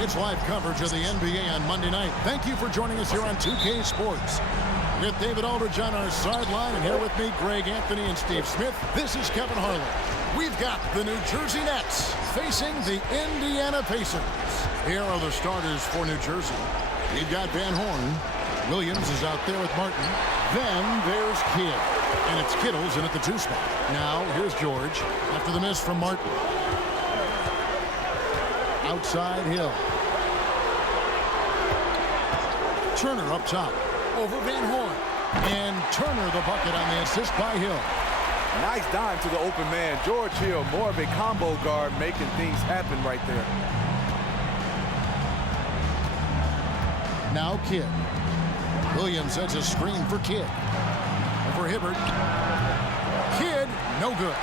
It's live coverage of the NBA on Monday night. Thank you for joining us here on 2K Sports. With David Aldridge on our sideline, and here with me, Greg Anthony and Steve Smith. This is Kevin Harlan. We've got the New Jersey Nets facing the Indiana Pacers. Here are the starters for New Jersey. We've got Van Horn. Williams is out there with Martin. Then there's Kidd. And it's Kittles in at the 2 spot. Now, here's George after the miss from Martin. Outside Hill. Turner up top. Over Van Horn. And Turner the bucket on the assist by Hill. Nice dime to the open man. George Hill, more of a combo guard, making things happen right there. Now Kidd. Williams sets a screen for Kidd. Over Hibbert. Kidd, no good.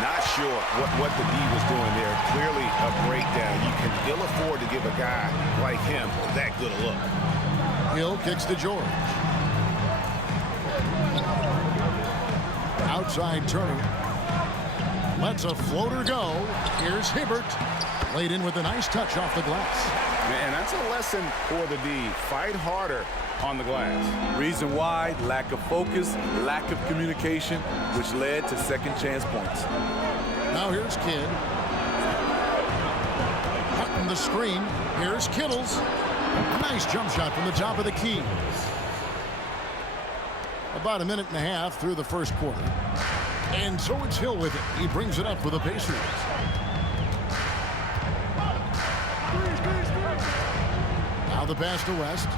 Not sure what the D was doing there. Clearly a breakdown. You can ill afford to give a guy like him that good a look. Hill kicks to George. Outside Turner. Lets a floater go. Here's Hibbert. Laid in with a nice touch off the glass. And that's a lesson for the D. Fight harder on the glass. Reason why, lack of focus, lack of communication, which led to second chance points. Now here's Kidd. Cutting the screen. Here's Kittles. Nice jump shot from the top of the key. About a minute and a half through the first quarter. And so it's Hill with it. He brings it up for the Pacers. Now the pass to West.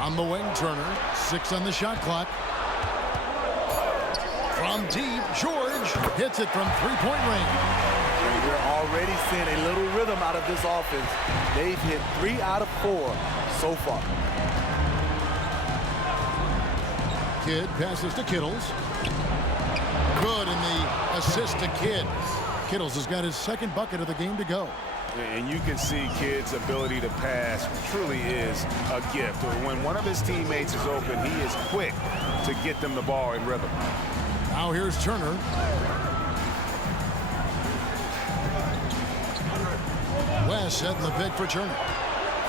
On the wing, Turner. 6 on the shot clock. From deep, George hits it from three-point range. We're already seeing a little rhythm out of this offense. They've hit 3 out of 4 so far. Kidd passes to Kittles. Good in the assist to Kidd. Kittles has got his second bucket of the game to go. And you can see Kidd's ability to pass truly is a gift. When one of his teammates is open, he is quick to get them the ball in rhythm. Now here's Turner. West setting the pick for Turner.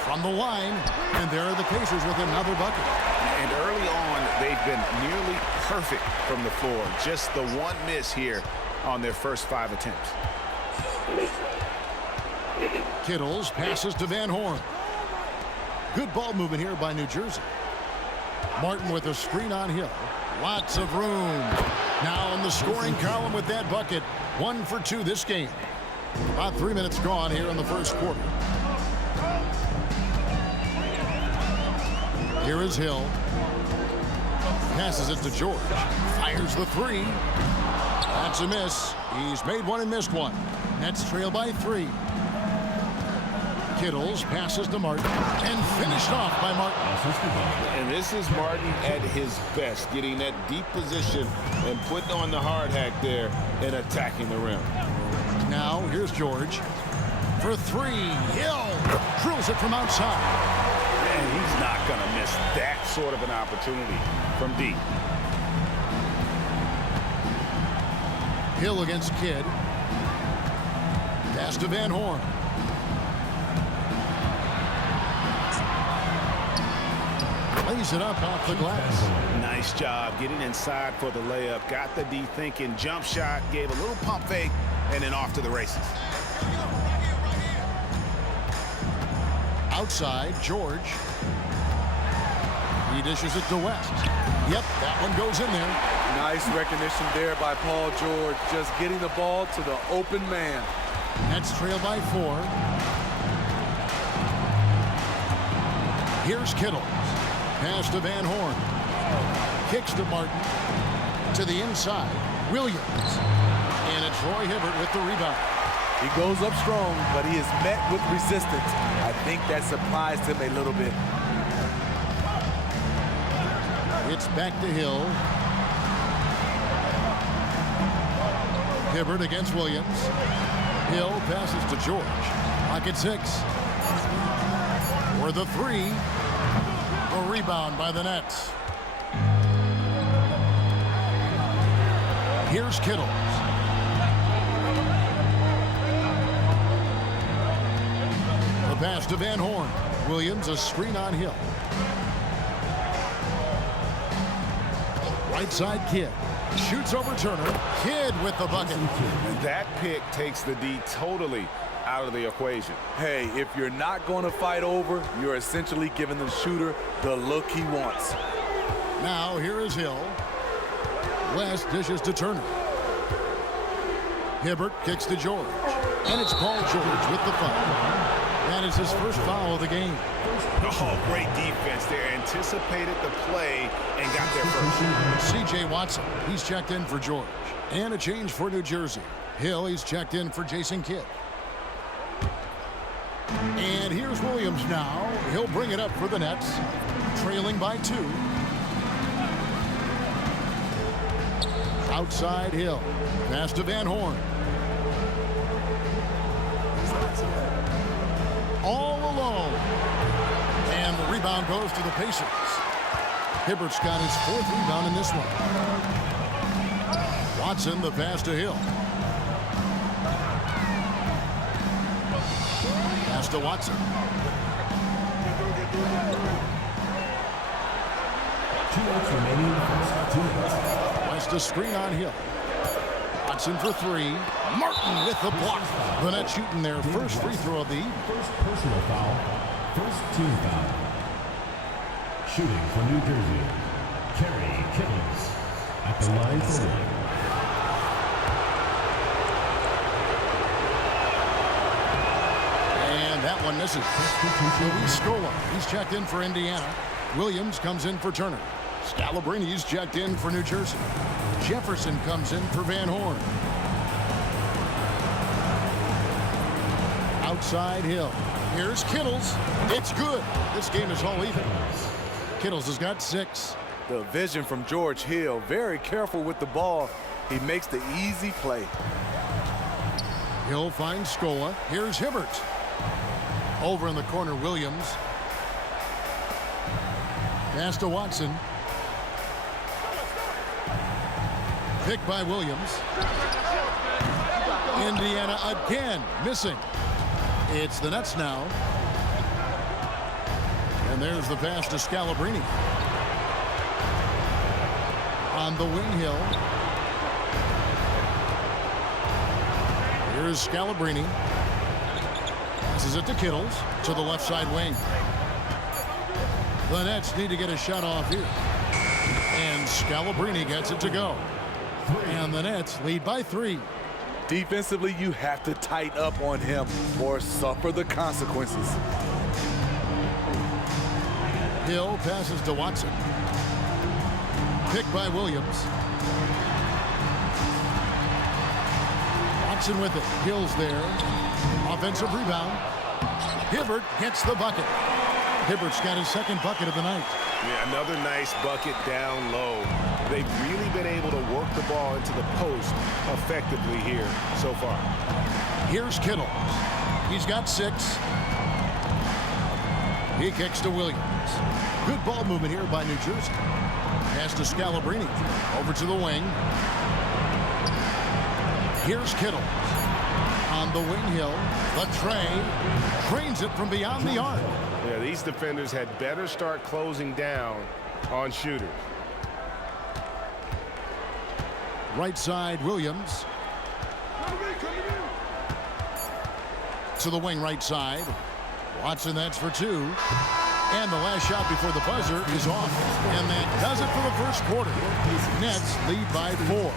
From the line, and there are the Pacers with another bucket. And early on, they've been nearly perfect from the floor. Just the one miss here on their first 5 attempts. Kittles passes to Van Horn. Good ball movement here by New Jersey. Martin with a screen on Hill. Lots of room. Now in the scoring column with that bucket. 1 for 2 this game. About 3 minutes gone here in the first quarter. Here is Hill. Passes it to George. Fires the 3. That's a miss. He's made one and missed one. Nets trail by 3. Kittles passes to Martin and finished off by Martin. And this is Martin at his best, getting that deep position and putting on the hard hack there and attacking the rim. Now here's George for 3. Hill drills it from outside. And he's not going to miss that sort of an opportunity from deep. Hill against Kidd. Pass to Van Horn. Lays it up off the glass. Nice job getting inside for the layup. Got the D thinking. Jump shot. Gave a little pump fake. And then off to the races. Outside, George. He dishes it to West. Yep, that one goes in there. Nice recognition there by Paul George. Just getting the ball to the open man. Nets trail by 4. Here's Kittles. Pass to Van Horn. Kicks to Martin. To the inside. Williams. And it's Roy Hibbert with the rebound. He goes up strong, but he is met with resistance. I think that surprised him a little bit. It's back to Hill. Hibbert against Williams. Hill passes to George. Pocket 6. For the 3. A rebound by the Nets. Here's Kittles. pass to Van Horn. Williams, a screen on Hill. Right side, Kidd. Shoots over Turner. Kidd with the bucket. And that pick takes the D totally out of the equation. Hey, if you're not going to fight over, you're essentially giving the shooter the look he wants. Now here is Hill. West dishes to Turner. Hibbert kicks to George. And it's Paul George with the foul. That is his first foul of the game. Oh, great defense there. Anticipated the play and got there first. C.J. Watson, he's checked in for George. And a change for New Jersey. Hill, he's checked in for Jason Kidd. And here's Williams now. He'll bring it up for the Nets. Trailing by 2. Outside Hill. Pass to Van Horn. All alone. And the rebound goes to the Pacers. Hibbert's got his 4th rebound in this one. Watson, the pass to Hill. Pass to Watson. 2 minutes remaining in the first. 2 minutes. West a screen on Hill. Watson for 3. Martin with the block. The Nets shooting their first free throw of the evening. First personal foul. First team foul. Shooting for New Jersey, Kerry Kittles at the line for one. And that one misses. Luis Scola, he's checked in for Indiana. Williams comes in for Turner. Scalabrini's checked in for New Jersey. Jefferson comes in for Van Horn. Outside Hill. Here's Kittles. It's good. This game is all even. Kittles has got 6. The vision from George Hill. Very careful with the ball. He makes the easy play. Hill finds Scola. Here's Hibbert. Over in the corner, Williams. Pass to Watson. Picked by Williams. Indiana again missing. It's the Nets now. And there's the pass to Scalabrini. On the wing, Hill. Here's Scalabrini. Passes it to Kittles to the left side wing. The Nets need to get a shot off here. And Scalabrini gets it to go. And the Nets lead by 3. Defensively, you have to tighten up on him or suffer the consequences. Hill passes to Watson. Picked by Williams. Watson with it. Hill's there. Offensive rebound. Hibbert gets the bucket. Hibbert's got his 2nd bucket of the night. Yeah, another nice bucket down low. They've really been able to work the ball into the post effectively here so far. Here's Kittle. He's got 6. He kicks to Williams. Good ball movement here by New Jersey. Pass to Scalabrini. Over to the wing. Here's Kittle. On the wing, Hill. The tray. Trains it from beyond the arc. Yeah, these defenders had better start closing down on shooters. Right side, Williams. To the wing right side. Watson, that's for 2. And the last shot before the buzzer is off. And that does it for the first quarter. Nets lead by 4.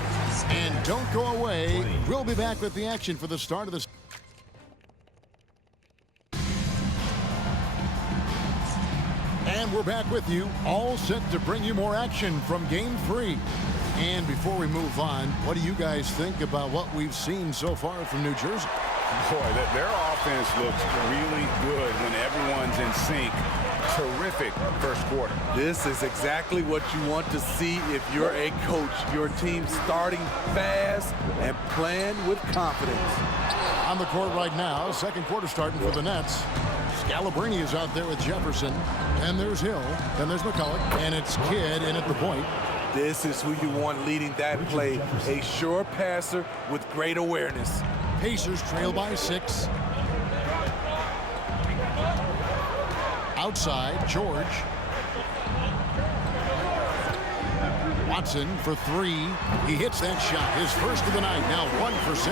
And don't go away. We'll be back with the action for the start of the... And we're back with you, all set to bring you more action from Game 3. And before we move on, what do you guys think about what we've seen so far from New Jersey? Boy, their offense looks really good when everyone's in sync. Terrific first quarter. This is exactly what you want to see if you're a coach. Your team starting fast and playing with confidence. On the court right now, second quarter starting for the Nets. Scalabrine is out there with Jefferson. And there's Hill. And there's McCulloch. And it's Kidd in at the point. This is who you want leading that play. A sure passer with great awareness. Pacers trail by 6. Outside, George. Watson for three. He hits that shot. His first of the night, now 1 for 6.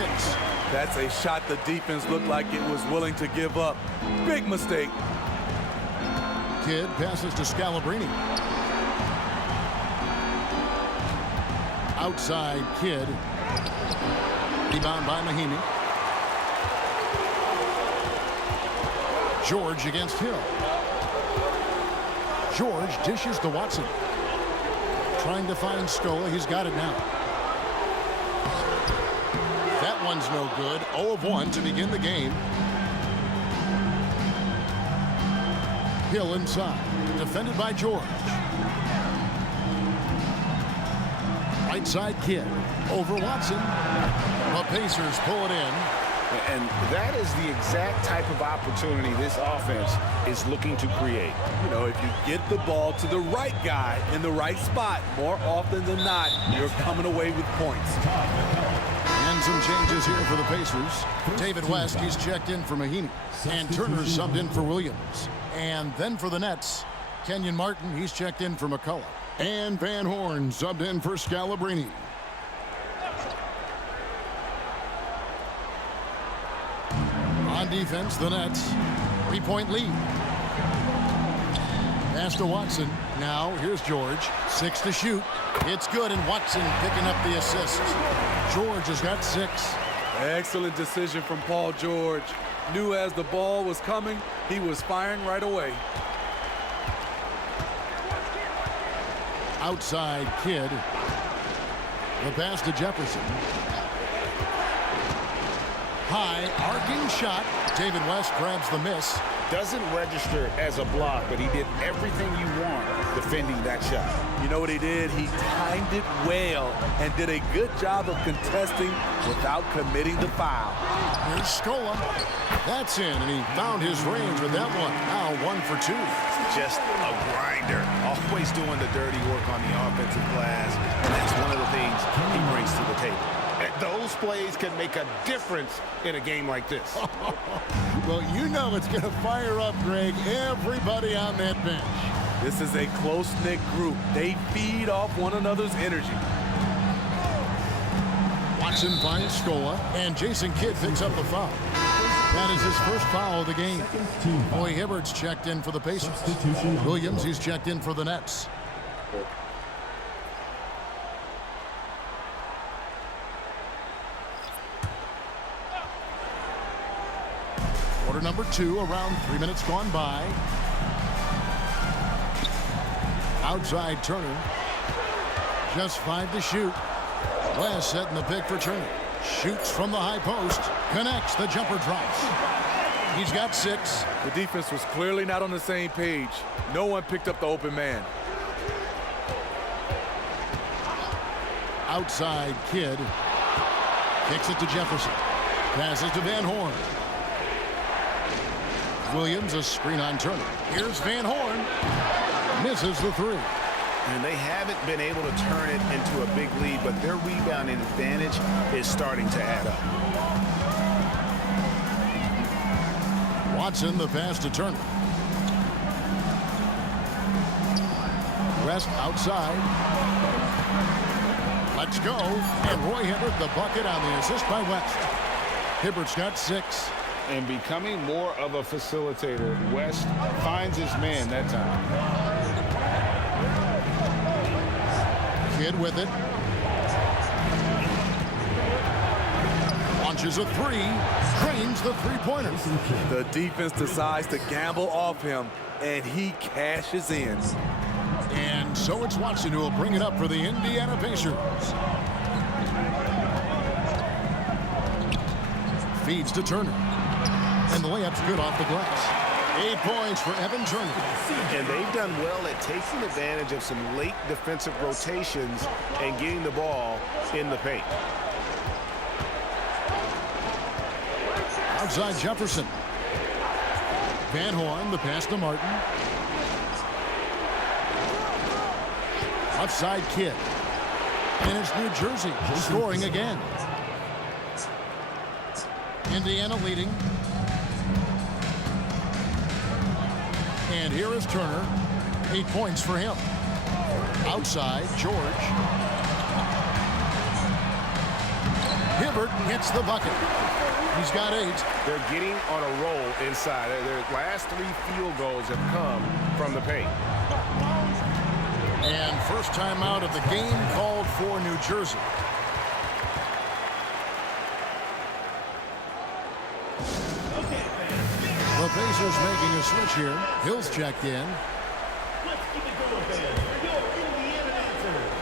That's a shot the defense looked like it was willing to give up. Big mistake. Kidd passes to Scalabrine. Outside, Kidd. Rebound by Mahinmi. George against Hill. George dishes to Watson. Trying to find Scola. He's got it now. That one's no good. 0 of 1 to begin the game. Hill inside. Defended by George. Right side, Kidd. Over Watson. The Pacers pull it in. And that is the exact type of opportunity this offense is looking to create. You know, if you get the ball to the right guy in the right spot, more often than not, you're coming away with points. And some changes here for the Pacers. David West, he's checked in for Mahinmi. And Turner subbed in for Williams. And then for the Nets, Kenyon Martin, he's checked in for McCullough. And Van Horn subbed in for Scalabrine. On defense, the Nets. 3-point lead. Pass to Watson. Now, here's George. 6 to shoot. It's good, and Watson picking up the assist. George has got 6. Excellent decision from Paul George. Knew as the ball was coming, he was firing right away. Outside, Kidd. The pass to Jefferson. High, arcing shot. David West grabs the miss. Doesn't register as a block, but he did everything you want defending that shot. You know what he did? He timed it well and did a good job of contesting without committing the foul. Here's Scola. That's in, and he found his range with that one. Now 1 for 2. Just a grinder. Always doing the dirty work on the offensive glass, and that's one of the things he brings to the table. And those plays can make a difference in a game like this. Well, you know it's going to fire up, Greg, everybody on that bench. This is a close-knit group. They feed off one another's energy. Watson finds Scola, and Jason Kidd picks up the foul. That is his first foul of the game. Roy Hibbert's checked in for the Pacers. Williams, he's checked in for the Nets. Quarter number 2, around 3 minutes gone by. Outside Turner. Just 5 to shoot. West setting the pick for Turner. Shoots from the high post. Connects. The jumper drops. He's got 6. The defense was clearly not on the same page. No one picked up the open man. Outside Kidd. Kicks it to Jefferson. Passes to Van Horn. Williams, a screen on Turner. Here's Van Horn. Misses the 3. And they haven't been able to turn it into a big lead, but their rebounding advantage is starting to add up. Watson, the pass to Turner. West outside. Let's go. And Roy Hibbert, the bucket on the assist by West. Hibbert's got 6. And becoming more of a facilitator, West finds his man that time. Kidd with it. Launches a 3. Drains the 3-pointer. The defense decides to gamble off him, and he cashes in. And so it's Watson who will bring it up for the Indiana Pacers. Feeds to Turner. And the layup's good off the glass. 8 points for Evan Turner. And they've done well at taking advantage of some late defensive rotations and getting the ball in the paint. Outside Jefferson. Van Horn, the pass to Martin. Outside Kidd. And it's New Jersey scoring again. Indiana leading. And here is Turner. 8 points for him. Outside, George. Hibbert hits the bucket. He's got 8. They're getting on a roll inside. Their last 3 field goals have come from the paint. And first time out of the game called for New Jersey. The Pacers making a switch here. Hill's checked in. Let's keep it going, fans, for your Indiana answers.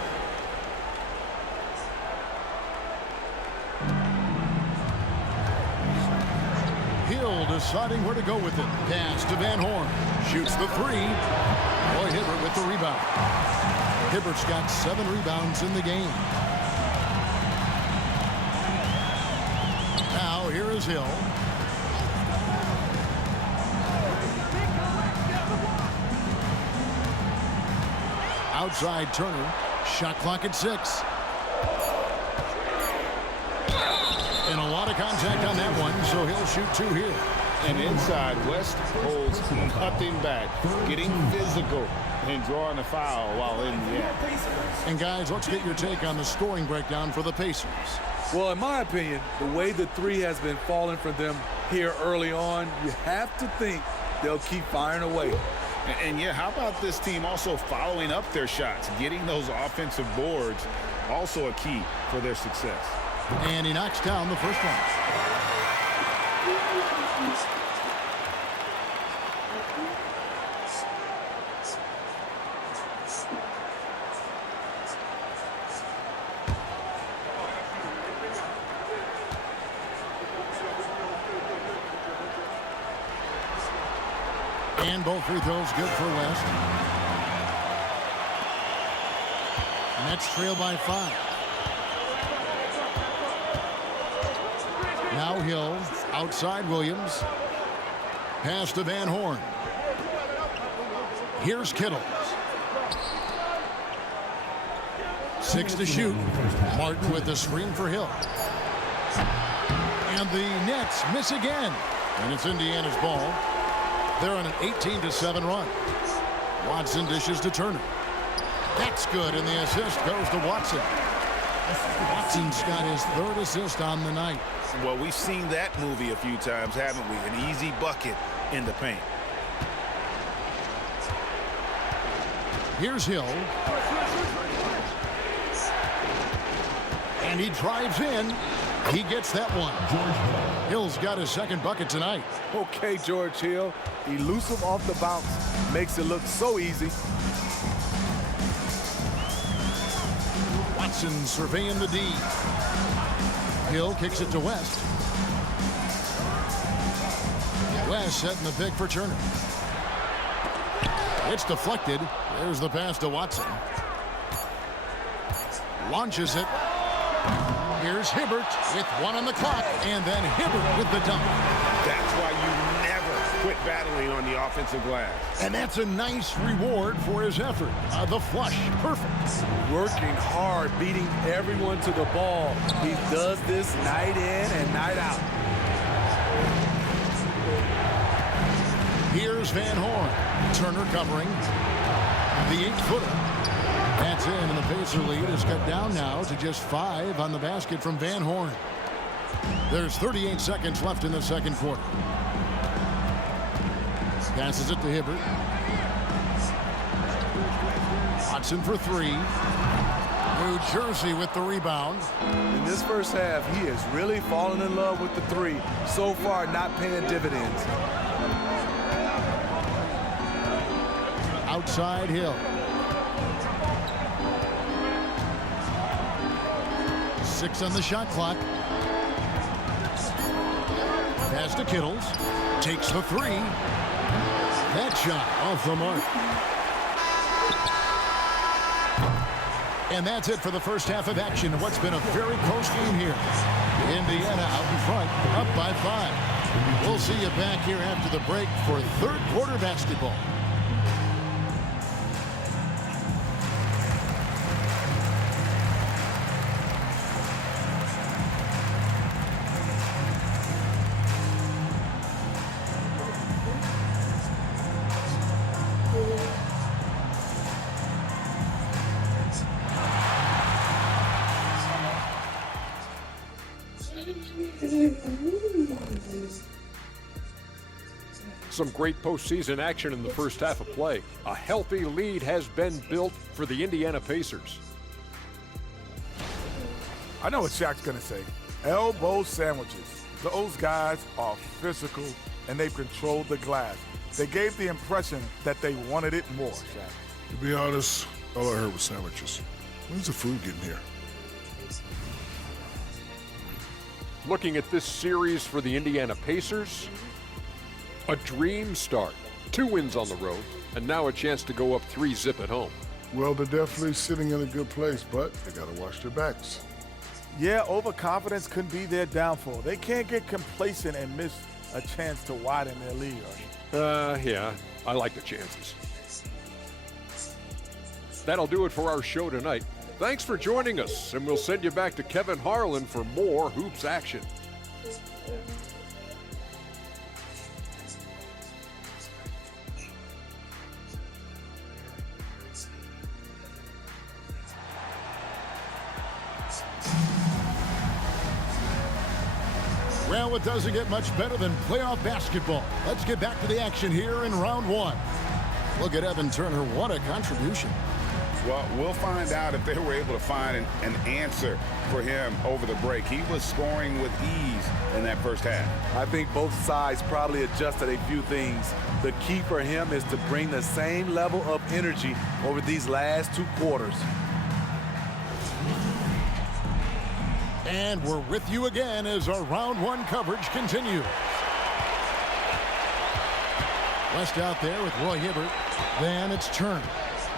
Hill deciding where to go with it. Pass to Van Horn. Shoots the 3. Roy Hibbert with the rebound. Hibbert's got 7 rebounds in the game. Now here is Hill. Outside Turner. Shot clock at 6. And a lot of contact on that one, so he'll shoot 2 here. And inside, West holds nothing back, getting physical and drawing a foul while in the act. And guys, let's get your take on the scoring breakdown for the Pacers. Well, in my opinion, the way the 3 has been falling for them here early on, you have to think they'll keep firing away. And yeah, how about this team also following up their shots, getting those offensive boards, also a key for their success. And he knocks down the first one. And both free throws good for West. Nets trail by 5. Now Hill, outside Williams. Pass to Van Horn. Here's Kittles. 6 to shoot. Martin with the screen for Hill. And the Nets miss again. And it's Indiana's ball. They're on an 18-7 run. Watson dishes to Turner. That's good, and the assist goes to Watson. Watson's got his 3rd assist on the night. Well, we've seen that movie a few times, haven't we? An easy bucket in the paint. Here's Hill. And he drives in. He gets that one. Hill's got his 2nd bucket tonight. Okay, George Hill, elusive off the bounce, makes it look so easy. Watson surveying the D. Hill kicks it to West. West setting the pick for Turner. It's deflected. There's the pass to Watson. Launches it. Here's Hibbert with 1 on the clock, and then Hibbert with the dunk. That's why you never quit battling on the offensive glass. And that's a nice reward for his effort. The flush, perfect. Working hard, beating everyone to the ball. He does this night in and night out. Here's Van Horn. Turner covering. The 8-footer. That's in, and the Pacer lead is cut down now to just 5 on the basket from Van Horn. There's 38 seconds left in the 2nd quarter. Passes it to Hibbert. Watson for 3. New Jersey with the rebound. In this first half, he has really fallen in love with the 3. So far, not paying dividends. Outside Hill. 6 on the shot clock. Pass to Kittles. Takes the 3. That shot off the mark. And that's it for the first half of action. What's been a very close game here. Indiana out in front, up by 5. We'll see you back here after the break for 3rd quarter basketball. Some great postseason action in the first half of play. A healthy lead has been built for the Indiana Pacers. I know what Shaq's going to say. Elbow sandwiches. Those guys are physical, and they've controlled the glass. They gave the impression that they wanted it more, Shaq. To be honest, all I heard was sandwiches. When's the food getting here? Looking at this series for the Indiana Pacers, a dream start. 2 wins on the road, and now a chance to go up 3-0 at home. Well, they're definitely sitting in a good place, but they got to watch their backs. Yeah, overconfidence could be their downfall. They can't get complacent and miss a chance to widen their lead. Yeah, I like the chances. That'll do it for our show tonight. Thanks for joining us, and we'll send you back to Kevin Harlan for more hoops action. Well, it doesn't get much better than playoff basketball. Let's get back to the action here in round 1. Look at Evan Turner. What a contribution. Well, we'll find out if they were able to find an answer for him over the break. He was scoring with ease in that first half. I think both sides probably adjusted a few things. The key for him is to bring the same level of energy over these last 2 quarters. And we're with you again as our round 1 coverage continues. West out there with Roy Hibbert. Then it's Turner.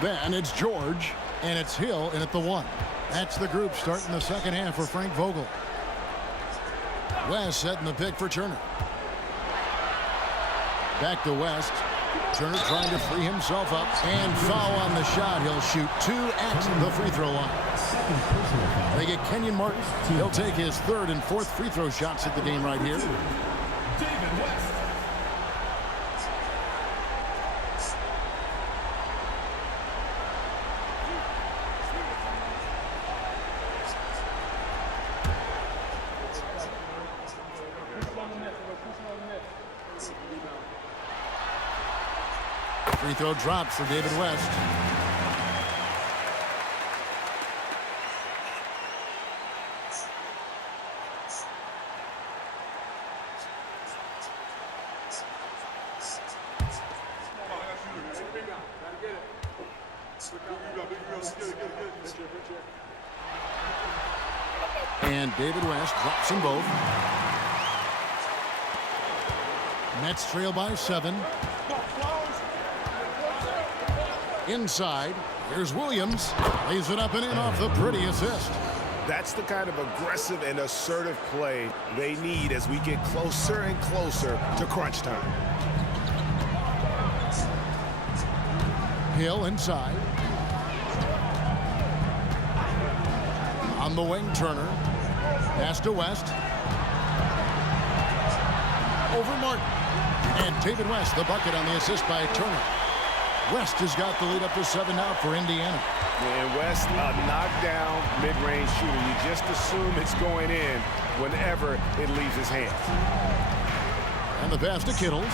Then it's George. And it's Hill in at the 1. That's the group starting the second half for Frank Vogel. West setting the pick for Turner. Back to West. Turner trying to free himself up. And foul on the shot. He'll shoot 2 at the free throw line. They get Kenyon Martin. He'll take his 3rd and 4th free throw shots at the game right here. David West. Free throw drops for David West. And David West drops them both. Nets trail by 7. Inside, here's Williams. Lays it up and in off the pretty assist. That's the kind of aggressive and assertive play they need as we get closer and closer to crunch time. Hill inside. On the wing, Turner. Pass to West. Over Martin. And David West, the bucket on the assist by Turner. West has got the lead up to 7 now for Indiana. And West, a knockdown mid-range shooter. You just assume it's going in whenever it leaves his hands. And the pass to Kittles.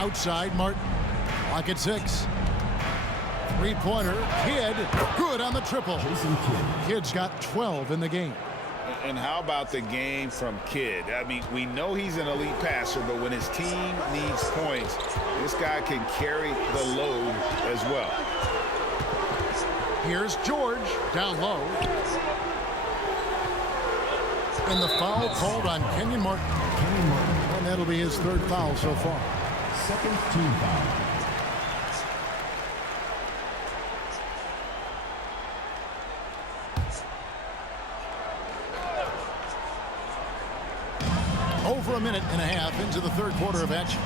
Outside, Martin. Clock at 6. Three-pointer. Kidd. Good on the triple. Kidd's got 12 in the game. And how about the game from Kidd? I mean, we know he's an elite passer, but when his team needs points, this guy can carry the load as well. Here's George down low. And the foul called on Kenyon Martin. And that'll be his 3rd foul so far. Second team foul. Over a minute and a half into the 3rd quarter of action.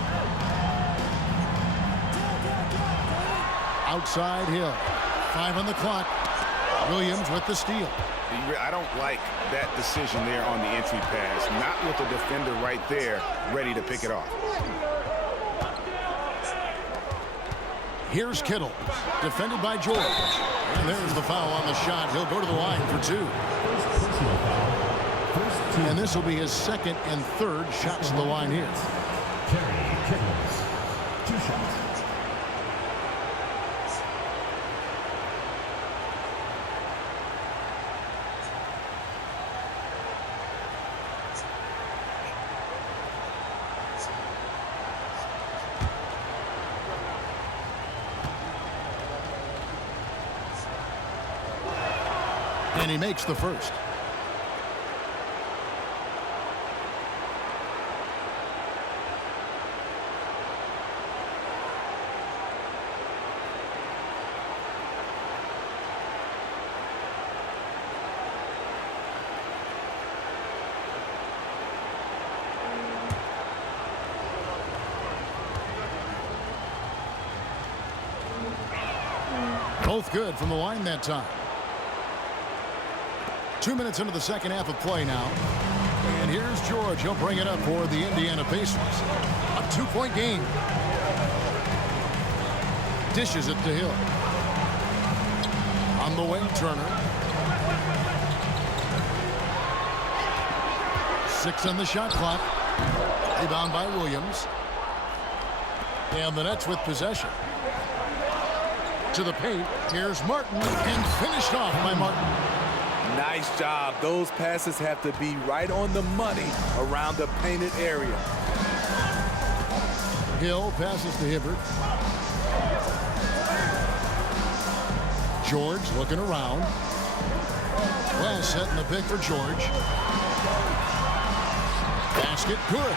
Outside Hill. 5 on the clock. Williams with the steal. I don't like that decision there on the entry pass. Not with the defender right there ready to pick it off. Here's Kittle, defended by George. And there's the foul on the shot. He'll go to the line for 2. Personal foul. And this will be his second and third shots to the line here. Kerry Kittles. 2 shots. And he makes the first. Both good from the line that time. 2 minutes into the second half of play now. And here's George. He'll bring it up for the Indiana Pacers. A 2-point game. Dishes it to Hill. On the wing, Turner. 6 on the shot clock. Rebound by Williams. And the Nets with possession. To the paint. Here's Martin. And finished off by Martin. Nice job. Those passes have to be right on the money around the painted area. Hill passes to Hibbert. George looking around. West setting the pick for George. Basket good.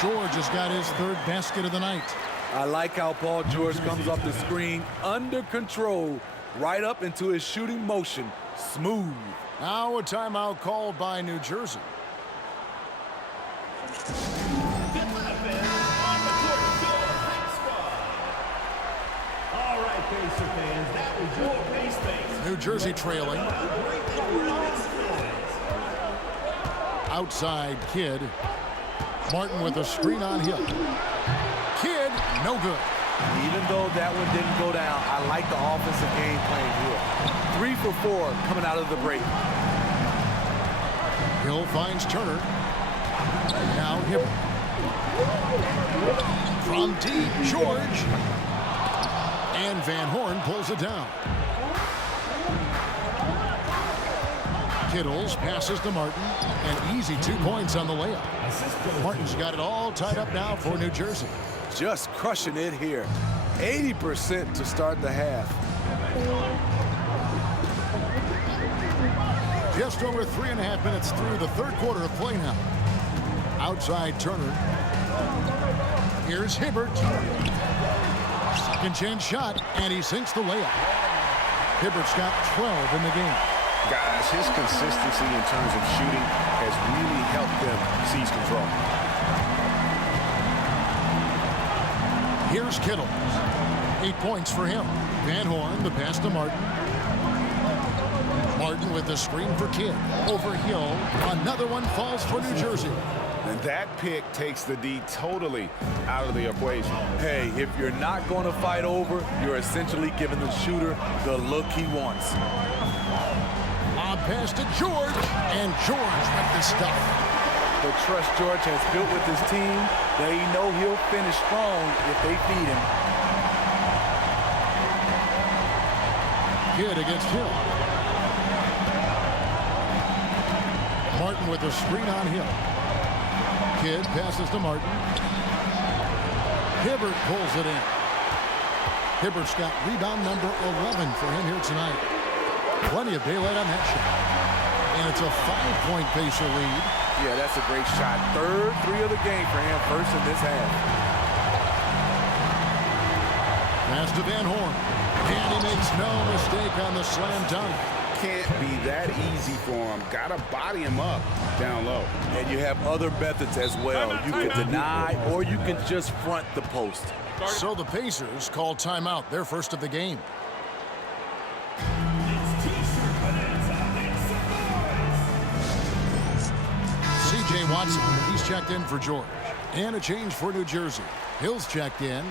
George has got his third basket of the night. I like how Paul George comes off the screen under control, right up into his shooting motion. Smooth. Now a timeout called by New Jersey. All right, Pacer fans, that was your pace base. New Jersey trailing. Outside Kidd. Martin with a screen on Hill. Kidd, no good. Even though that one didn't go down, I like the offensive game plan here. 3 for 4 coming out of the break. Hill finds Turner. Now Hibbert. From deep, George. And Van Horn pulls it down. Kittles passes to Martin. An easy 2 points on the layup. Martin's got it all tied up now for New Jersey. Just crushing it here. 80% to start the half. Just over 3.5 minutes through the third quarter of play now. Outside Turner. Here's Hibbert. Second chance shot, and he sinks the layup. Hibbert's got 12 in the game. Guys, his consistency in terms of shooting has really helped them seize control. Here's Kittle. 8 points for him. Van Horn, the pass to Martin. Martin with the screen for Kidd. Over Hill. Another one falls for New Jersey. And that pick takes the D totally out of the equation. Hey, if you're not going to fight over, you're essentially giving the shooter the look he wants. Odd pass to George. And George with the stuff. The trust George has built with his team, they know he'll finish strong if they feed him. Kidd against Hill. Martin with a screen on Hill. Kidd passes to Martin. Hibbert pulls it in. Hibbert's got rebound number 11 for him here tonight. Plenty of daylight on that shot. And it's a 5-point Pacer lead. Yeah, that's a great shot. Third 3 of the game for him, first in this half. Pass to Van Horn. And he makes no mistake on the slam dunk. Can't be that easy for him. Gotta body him up down low. And you have other methods as well. You can deny or you can just front the post. So the Pacers call timeout, their first of the game. C.J. Watson, he's checked in for George. And a change for New Jersey. Hill's checked in.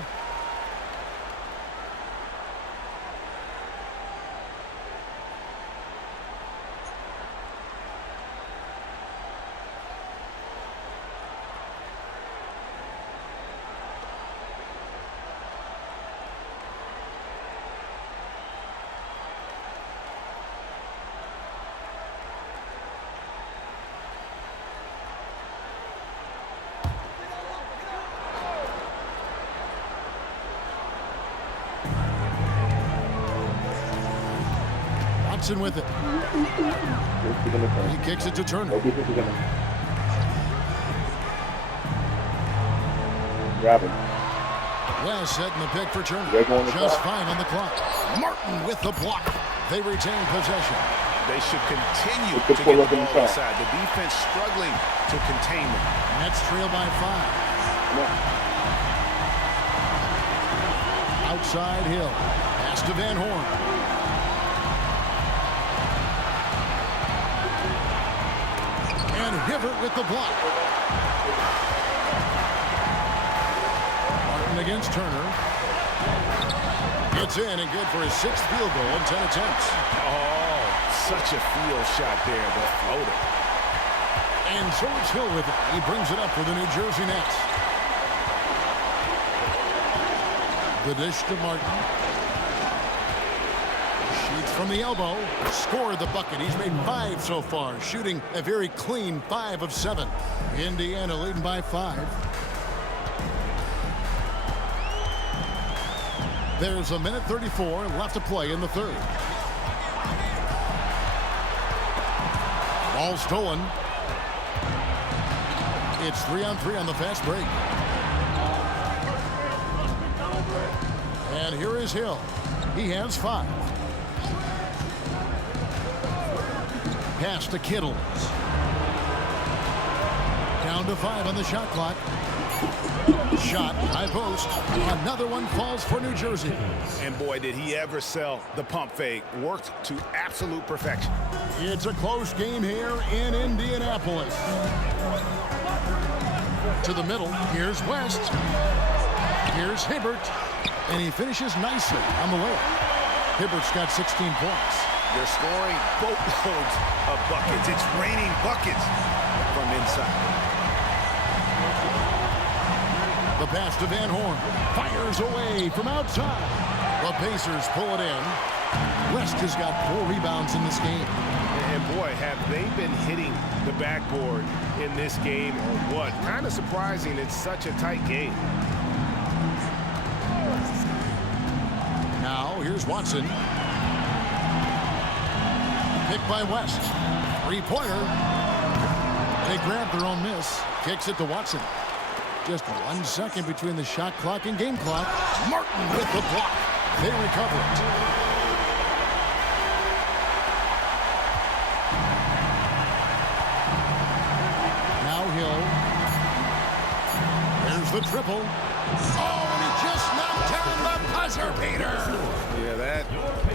Watson with it. He kicks it to Turner. Grab him. West setting the pick for Turner. Just 5 on the clock. Martin with the block. They retain possession. They should continue to get the ball inside. The defense struggling to contain them. Nets trail by 5. Outside Hill. Pass to Van Horn. And Hibbert with the block. Martin against Turner. Gets in and good for his 6th field goal in 10 attempts. Oh, such a field shot there, the floater. And so it's Hill with it. He brings it up for the New Jersey Nets. The dish to Martin. Shoots from the elbow. Scored the bucket. He's made 5 so far, shooting a very clean 5 of 7. Indiana leading by 5. There's a minute 34 left to play in the third. Ball stolen. It's 3-on-3 on the fast break. And here is Hill. He has 5. Pass to Kittles. Down to 5 on the shot clock. Shot, high post. Another one falls for New Jersey. And boy, did he ever sell the pump fake. Worked to absolute perfection. It's a close game here in Indianapolis. To the middle. Here's West. Here's Hibbert. And he finishes nicely on the layup. Hibbert's got 16 points. They're scoring boatloads of buckets. It's raining buckets from inside. The pass to Van Horn. Fires away from outside. The Pacers pull it in. West has got 4 rebounds in this game. And boy, have they been hitting the backboard in this game or what? Kind of surprising it's such a tight game. Now, here's Watson. Picked by West. 3-pointer. They grab their own miss. Kicks it to Watson. Just 1 second between the shot clock and game clock. Martin with the block. They recover it. Now Hill. There's the triple. Oh, and he just knocked down the buzzer beater. Yeah, that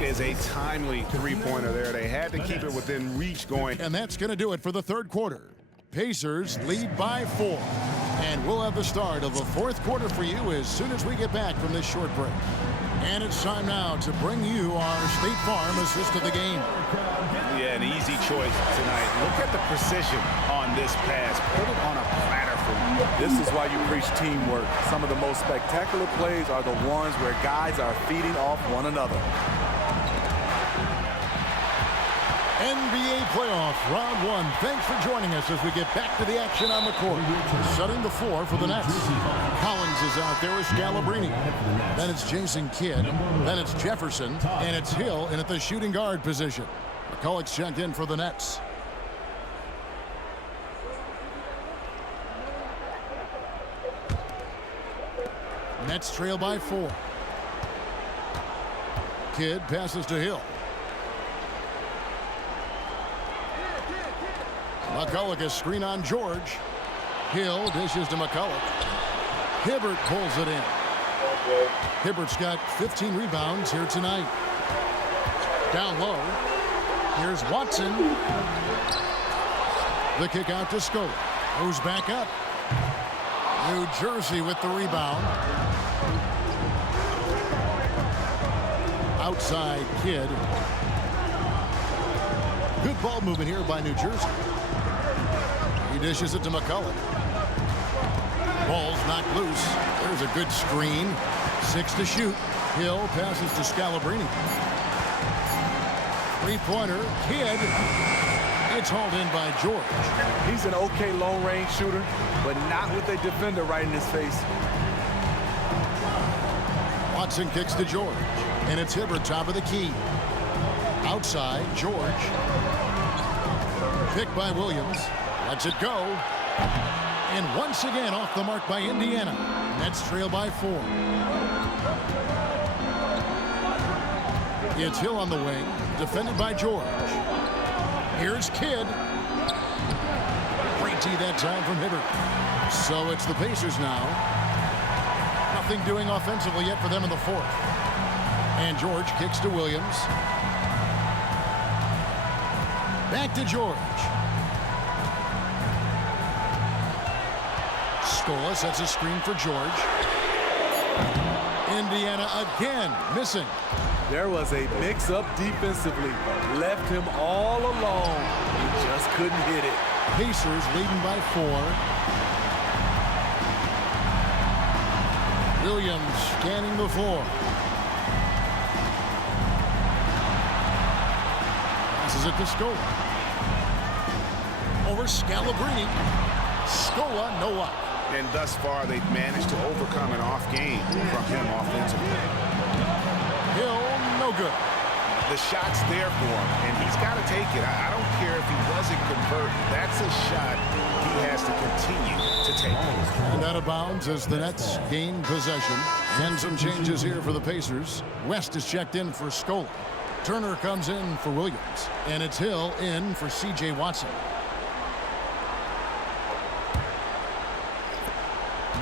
is a timely 3-pointer there. They had to keep it within reach going. And that's going to do it for the third quarter. Pacers lead by 4. And we'll have the start of the 4th quarter for you as soon as we get back from this short break. And it's time now to bring you our State Farm assist of the game. Yeah, an easy choice tonight. Look at the precision on this pass. Put it on a platter for you. This is why you preach teamwork. Some of the most spectacular plays are the ones where guys are feeding off one another. NBA playoff round 1. Thanks for joining us as we get back to the action on the court. Setting the floor for the Nets. Collins is out there with Scalabrine. Then it's Jason Kidd. Then it's Jefferson. And it's Hill in at the shooting guard position. McCulloch's checked in for the Nets. Nets trail by 4. Kidd passes to Hill. McCulloch is screen on George. Hill dishes to McCulloch. Hibbert pulls it in. Hibbert's got 15 rebounds here tonight. Down low. Here's Watson. The kick out to Scola. Goes back up. New Jersey with the rebound. Outside Kidd. Good ball movement here by New Jersey. He dishes it to McCulloch. Ball's knocked loose. There's a good screen. 6 to shoot. Hill passes to Scalabrine. 3-pointer. Kidd. It's hauled in by George. He's an okay long-range shooter, but not with a defender right in his face. Watson kicks to George. And it's Hibbert top of the key. Outside, George. Picked by Williams. Lets it go. And once again off the mark by Indiana. Nets trail by 4. It's Hill on the wing. Defended by George. Here's Kidd. Great tee that time from Hibbert. So it's the Pacers now. Nothing doing offensively yet for them in the 4th. And George kicks to Williams. Back to George. Scola sets a screen for George. Indiana again missing. There was a mix-up defensively. Left him all alone. He just couldn't hit it. Pacers leading by 4. Williams scanning the floor. Passes it to Scola. Over Scalabrine. Scola, no luck. And thus far, they've managed to overcome an off game from him offensively. Hill, no good. The shot's there for him, and he's got to take it. I don't care if he doesn't convert. That's a shot he has to continue to take. And out of bounds as the Nets gain possession. And some changes here for the Pacers. West is checked in for Scola. Turner comes in for Williams. And it's Hill in for C.J. Watson.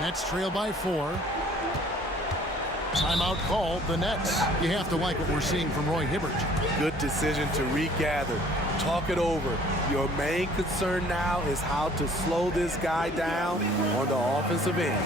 Nets trail by 4. Timeout called, the Nets. You have to like what we're seeing from Roy Hibbert. Good decision to regather. Talk it over. Your main concern now is how to slow this guy down on the offensive end.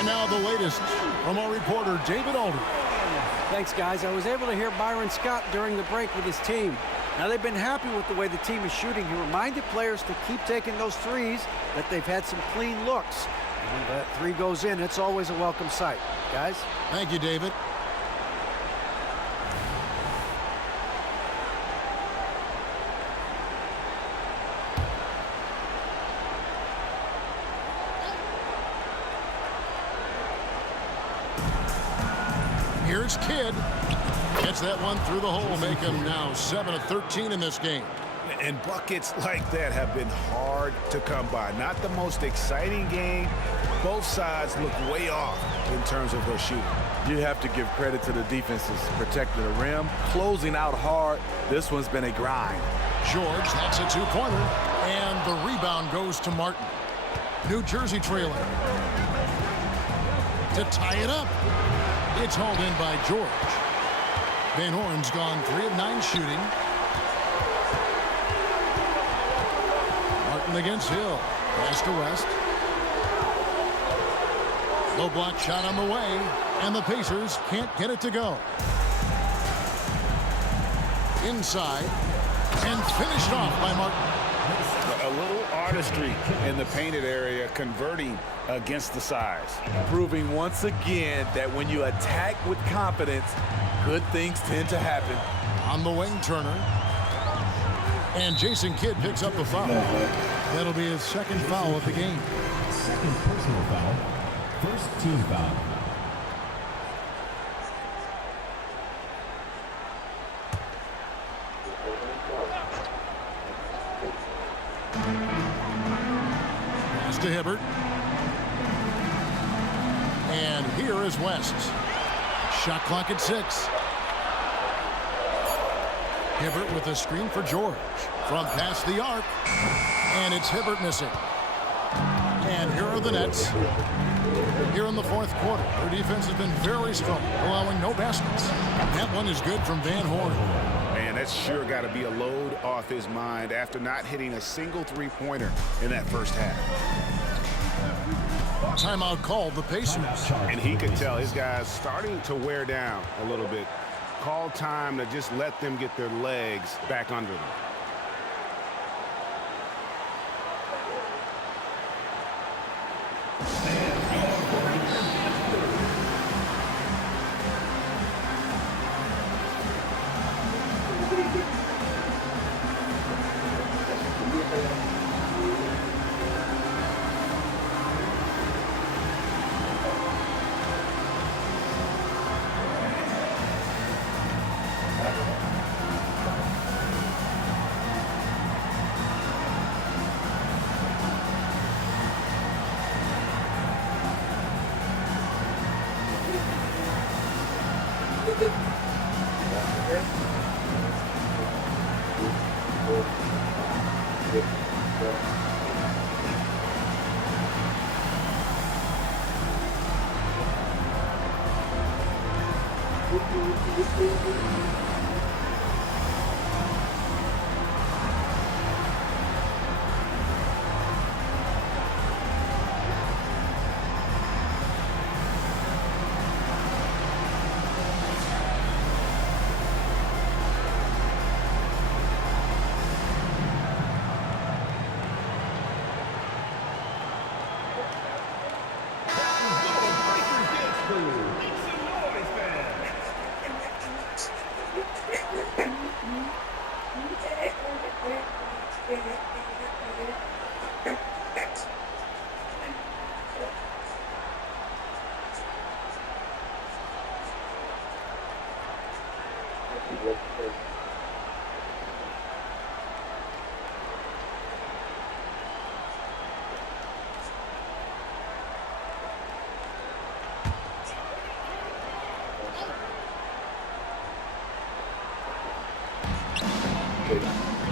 And now the latest from our reporter, David Aldridge. Thanks, guys. I was able to hear Byron Scott during the break with his team. Now, they've been happy with the way the team is shooting. He reminded players to keep taking those threes, that they've had some clean looks. And when that three goes in, it's always a welcome sight. Guys? Thank you, David. Here's Kidd. Gets that one through the hole, make him now 7 of 13 in this game. And buckets like that have been hard to come by. Not the most exciting game. Both sides look way off in terms of their shooting. You have to give credit to the defenses. Protecting the rim, closing out hard. This one's been a grind. George, that's a two-pointer. And the rebound goes to Martin. New Jersey trailing. To tie it up. It's hauled in by George. Van Horn's gone 3 of 9 shooting. Martin against Hill. Pass to West. Low block shot on the way. And the Pacers can't get it to go. Inside. And finished off by Martin. A little artistry in the painted area, converting against the size. Proving once again that when you attack with confidence, good things tend to happen. On the wing, Turner. And Jason Kidd picks up the foul. That'll be his second foul of the game. Second personal foul. First team foul. Pass to Hibbert. And here is West. Shot clock at 6. Hibbert with a screen for George. From past the arc. And it's Hibbert missing. And here are the Nets. Here in the fourth quarter, their defense has been very strong, allowing no baskets. That one is good from Van Horn. Man, that's sure got to be a load off his mind after not hitting a single three-pointer in that first half. Timeout called the Pacers. And he could tell his guys starting to wear down a little bit. Call time to just let them get their legs back under them.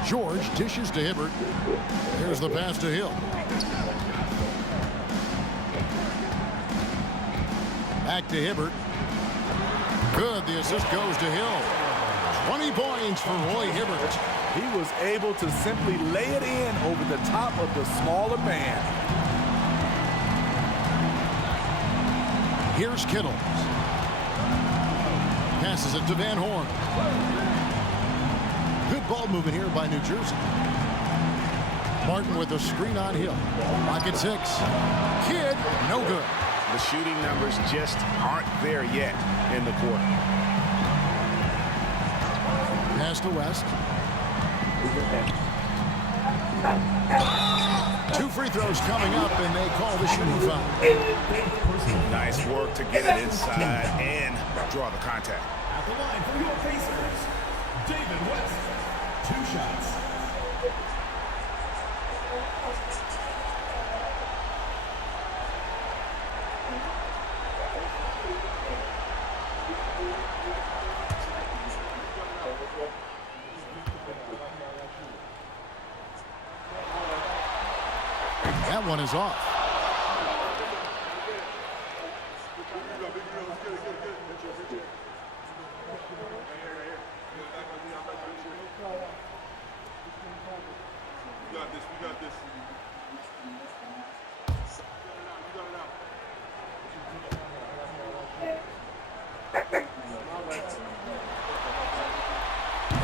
George dishes to Hibbert. Here's the pass to Hill. Back to Hibbert. Good. The assist goes to Hill. 20 points for Roy Hibbert. He was able to simply lay it in over the top of the smaller man. Here's Kittle. Passes it to Van Horn. Good ball movement here by New Jersey. Martin with a screen on Hill. Pocket 6. Kidd, no good. The shooting numbers just aren't there yet in the quarter. Pass to West. 2 free throws coming up, and they call the shooting foul. Nice work to get it inside and draw the contact. At the line for your Pacers, David West. 2 shots. That one is off.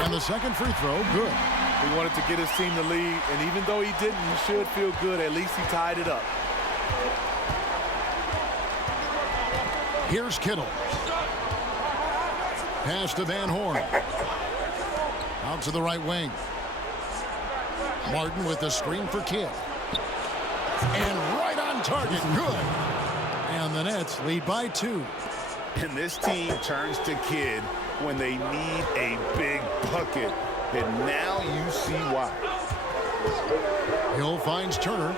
And the second free throw, good. He wanted to get his team the lead, and even though he didn't, he should feel good. At least he tied it up. Here's Kittle. Pass to Van Horn. Out to the right wing. Martin with the screen for Kidd. And right on target. Good. And the Nets lead by 2. And this team turns to Kidd when they need a big bucket. And now you see why. Hill finds Turner.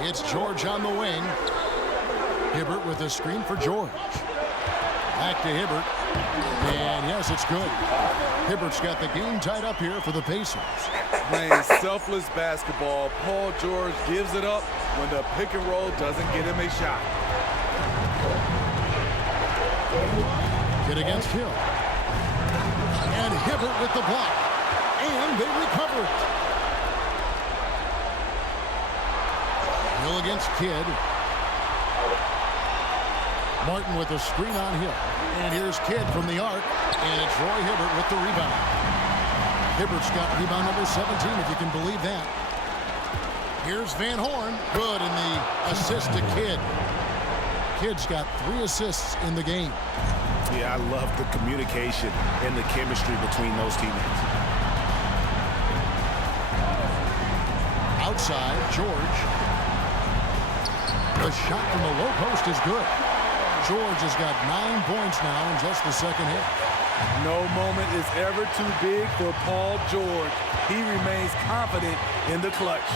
It's George on the wing. Hibbert with a screen for George. Back to Hibbert. And yes, it's good. Hibbert's got the game tied up here for the Pacers. Playing selfless basketball, Paul George gives it up when the pick and roll doesn't get him a shot. Kid against Hill. And Hibbert with the block. And they recover it. Hill against Kidd. Martin with a screen on Hill. And here's Kidd from the arc. And it's Roy Hibbert with the rebound. Hibbert's got rebound number 17, if you can believe that. Here's Van Horn. Good in the assist to Kidd. Kidd's got 3 assists in the game. Yeah, I love the communication and the chemistry between those teammates. Outside, George. The shot from the low post is good. George has got 9 points now in just the second hit. No moment is ever too big for Paul George. He remains confident in the clutch.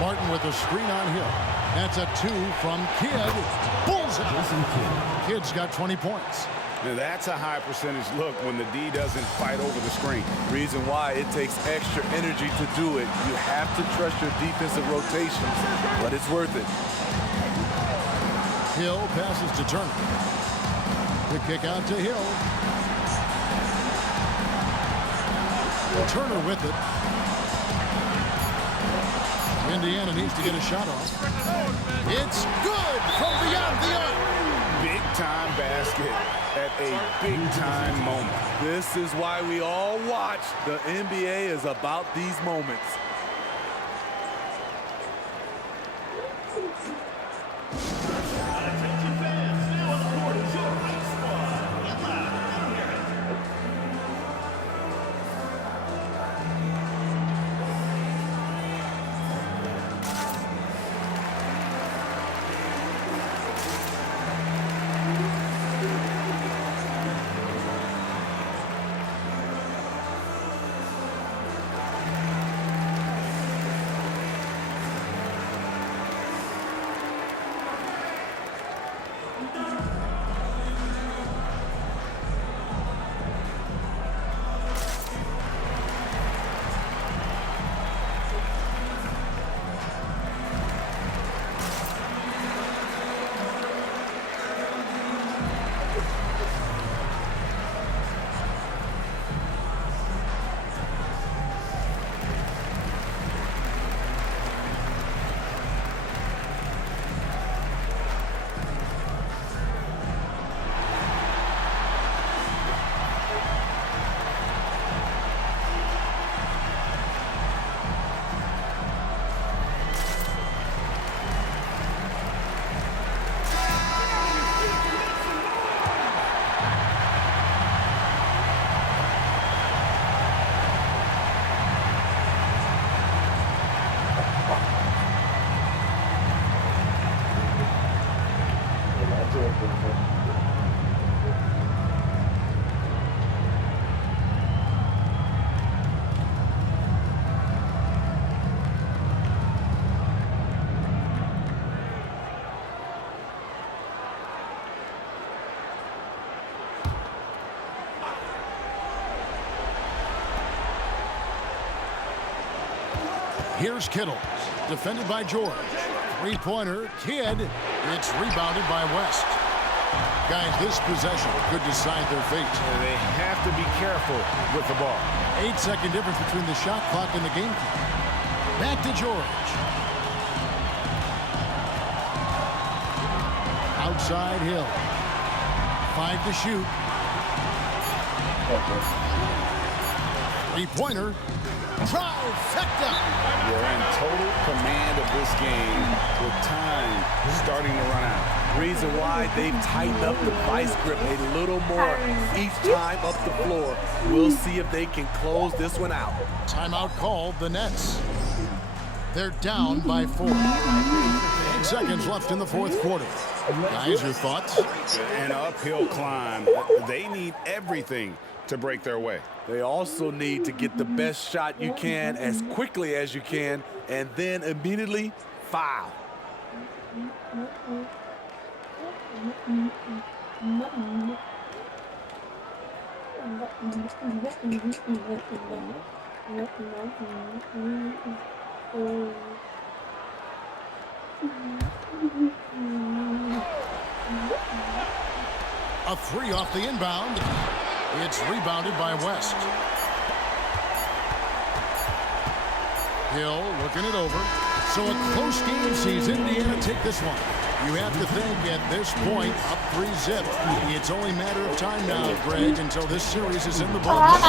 Martin with a screen on Hill. That's a 2 from Kidd. Bullseye. Kidd's got 20 points. Now that's a high percentage look when the D doesn't fight over the screen. Reason why it takes extra energy to do it. You have to trust your defensive rotations, but it's worth it. Hill passes to Turner. The kick out to Hill. Turner with it. Indiana needs to get a shot off. It's good from beyond the arc. Big-time basket at a big-time moment. This is why we all watch. The NBA is about these moments. Here's Kittle, defended by George. Three-pointer, Kidd. It's rebounded by West. Guys, this possession could decide their fate. They have to be careful with the ball. 8-second difference between the shot clock and the game clock. Back to George. Outside Hill. 5 to shoot. Three-pointer. Trifecta. You're in total command of this game with time starting to run out. Reason why they've tightened up the vice grip a little more each time up the floor. We'll see if they can close this one out. Timeout called, the Nets. They're down by 4. seconds left in the fourth quarter. Guys, your thoughts? An uphill climb. They need everything to break their way. They also need to get the best shot you can as quickly as you can and then immediately foul. A three off the inbound. It's rebounded by West. Hill looking it over. So a close game sees Indiana take this one. You have to think at this point, up 3-zip. It's only a matter of time now, Greg, until this series is in the books.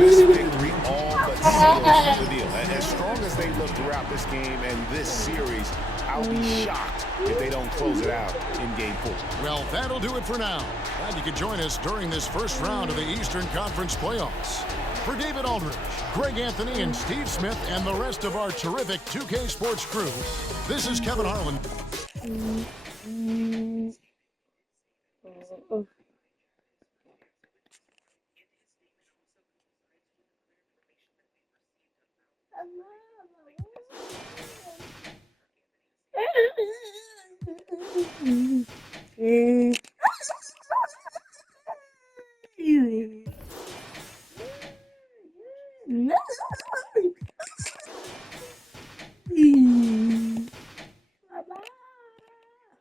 This victory all but seals the deal. And as strong as they look throughout this game and this series, I'll be shocked if they don't close it out in Game 4. Well, that'll do it for now. Glad you could join us during this first round of the Eastern Conference playoffs. For David Aldridge, Greg Anthony, and Steve Smith, and the rest of our terrific 2K Sports crew, this is Kevin Harlan. No.